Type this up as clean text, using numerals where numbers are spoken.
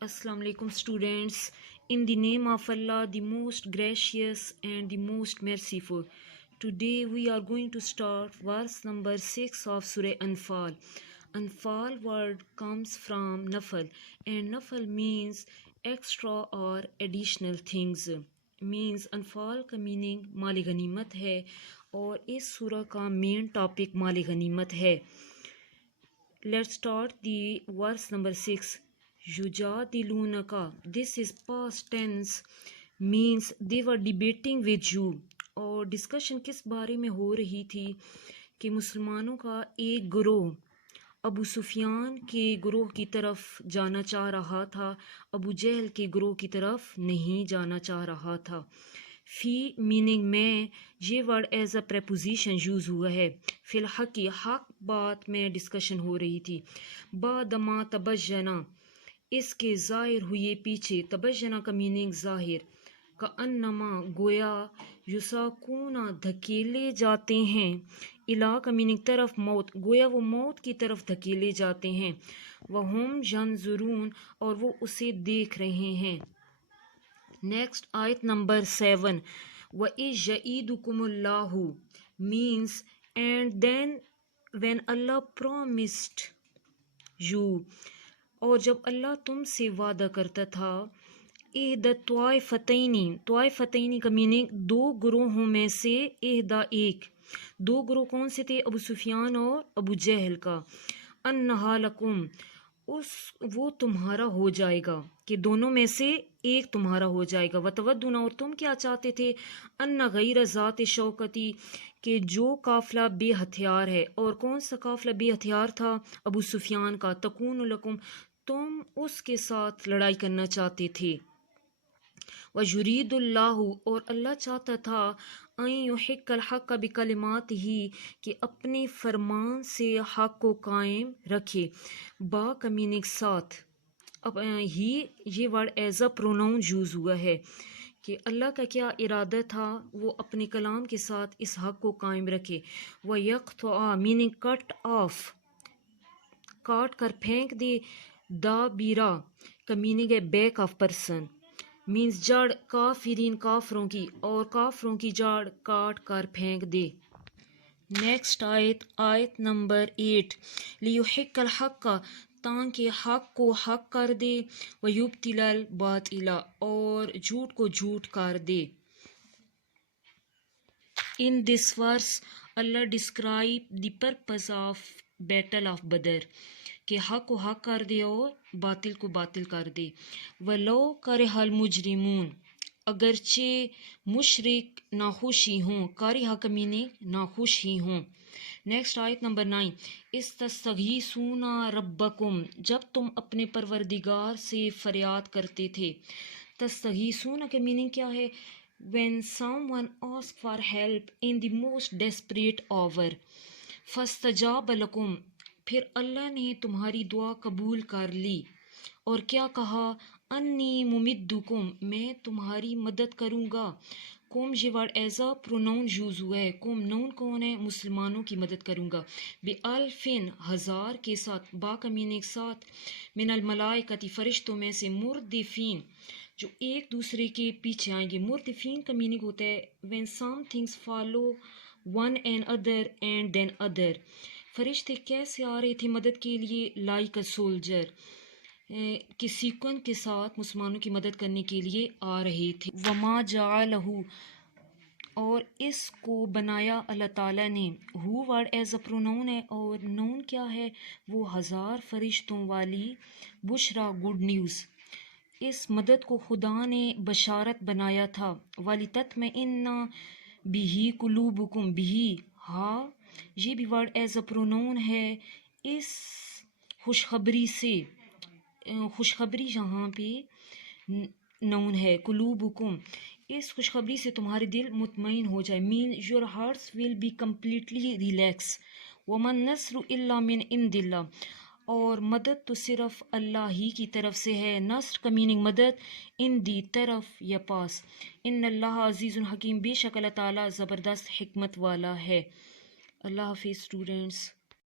Assalamu alaikum students. In the name of Allah, the most gracious and the most merciful. Today we are going to start verse number 6 of Surah Anfaal. Anfal word comes from nafal, and nafal means extra or additional things. Means Anfaal का meaning माल गनीमत है और इस सूरह का main topic माल गनीमत है. Let's start the verse number 6. Yujadilunaka. This is past tense, means they were debating with you. और डिस्कशन किस बारे में हो रही थी कि मुसलमानों का एक ग्रोह अबू सुफियान के ग्रोह की तरफ जाना चाह रहा था, अबू जहल के ग्रोह की तरफ नहीं जाना चाह रहा था. फी मीनिंग में ये word as a preposition use हुआ है. फिल हक़ हक बात में डिस्कशन हो रही थी. बादमा तबज्जना इसके ज़ाहिर हुए पीछे. तबज्जना का मीनिंग ज़ाहिर. का अन्नमा गोया. युसाकूना धकेले जाते हैं. इला का मीनिंग तरफ मौत. गोया वो मौत की तरफ धकेले जाते हैं. वहुम यंजुरून और वो उसे देख रहे हैं. Next ayat number 7. Wa ijaidukumullahu means and then when Allah promised you. और जब अल्लाह तुमसे वादा करता था. इहदा त्वाइफतैनी का मीनिंग दो ग्रोहों में से इहदा एक. दो ग्रोह कौन से थे? अबू सुफियान और अबू जहल का. अन्नहा लकुम उस वो तुम्हारा हो जाएगा कि दोनों में से एक तुम्हारा हो जाएगा. वतवद्दुना और तुम क्या चाहते थे? अन्ना गैर ज़ात शौकती कि जो काफिला बे हथियार है. और कौन सा काफिला बे हथियार था? अबू सुफियान का. तकून लकुम तुम उसके साथ लड़ाई करना चाहते थे. वजुरीदुल्लाहु और अल्लाह चाहता था अन युहिक्कल हक़्क़ बिकलिमात ही कि अपने फरमान से हक को कायम रखे. बा का मीनिंग साथ. अब ही ये word as a pronoun use हुआ है कि अल्लाह का क्या इरादा था, वो अपने कलाम के साथ इस हक को कायम रखे. व यक़्तअ मीनिंग कट ऑफ, काट कर फेंक दे. दाबीरा का मीनिंग है बैक ऑफ पर्सन. मीन्स जड़ काफिरीन काफरों की और काफरों की जड़ काट कर फेंक दे. नेक्स्ट आयत नंबर 8. लियुहिक्कल हक़्क़ ताकि हक को हक कर दे. व युब्तिलल बातिला और झूठ को झूठ कर दे. In this verse, Allah describe the purpose of battle of Badr कि हक को हक कर दे और बातिल को बातिल कर दे. वलो करहल मुजरिमून अगरचे मुशरिक नाखुशी हों. कारिहा का मीनिंग नाखुश ही हों. नेक्स्ट आयत नंबर 9. इस्तस्तगीसूना रब्बकुम जब तुम अपने परवरदिगार से फरियाद करते थे. तस्तगीसूना का मीनिंग क्या है? When someone asks for help in the most desperate hour. फस्तजाब लकुम फिर अल्लाह ने तुम्हारी दुआ कबूल कर ली और क्या कहा? अन्नी मुमिद्दुकुम मैं तुम्हारी मदद करूँगा. कुम ये word as a pronoun use हुआ है. कुम नाउन कौन है? मुसलमानों की मदद करूँगा. बिअल्फिन हजार के साथ. बा का मीनिंग साथ. मिनल मलाइकती फरिश्तों में से. मुर्दिफीन जो एक दूसरे के पीछे आएंगे. मुर्दिफीन का मीनिंग होता है when some things follow one and other and then other. फरिश्ते कैसे आ रहे थे मदद के लिए? लाइक अ सोल्जर कि सीक्वेंस के साथ मुसलमानों की मदद करने के लिए आ रहे थे. वमा जालहू और इसको बनाया अल्लाह ताला ने. हु वर्ड एज अ प्रोनाउन है और नाउन क्या है? वो हजार फरिश्तों वाली. बुशरा गुड न्यूज़. इस मदद को खुदा ने बशारत बनाया था. वाली तत में इन्ना बिही कुलूबुकुम बिही हा ये भी वर्ड एज अ प्रोनाउन है. इस खुशखबरी से. खुशखबरी यहाँ पे नाउन है. कुलूबुकुम इस खुशखबरी से तुम्हारे दिल मुतमईन हो जाए. Mean your hearts will be completely relax. वमन नस्रु इल्ला मिन इंदिल्ला और मदद तो सिर्फ अल्लाह ही की तरफ से है. नस्र का मीनिंग मदद. इन दी तरफ या पास. इन अल्लाह अजीज़ुन हकीम बेशक अल्लाह ताला ज़बरदस्त हिकमत वाला है. अल्लाह हाफिज़ स्टूडेंट्स.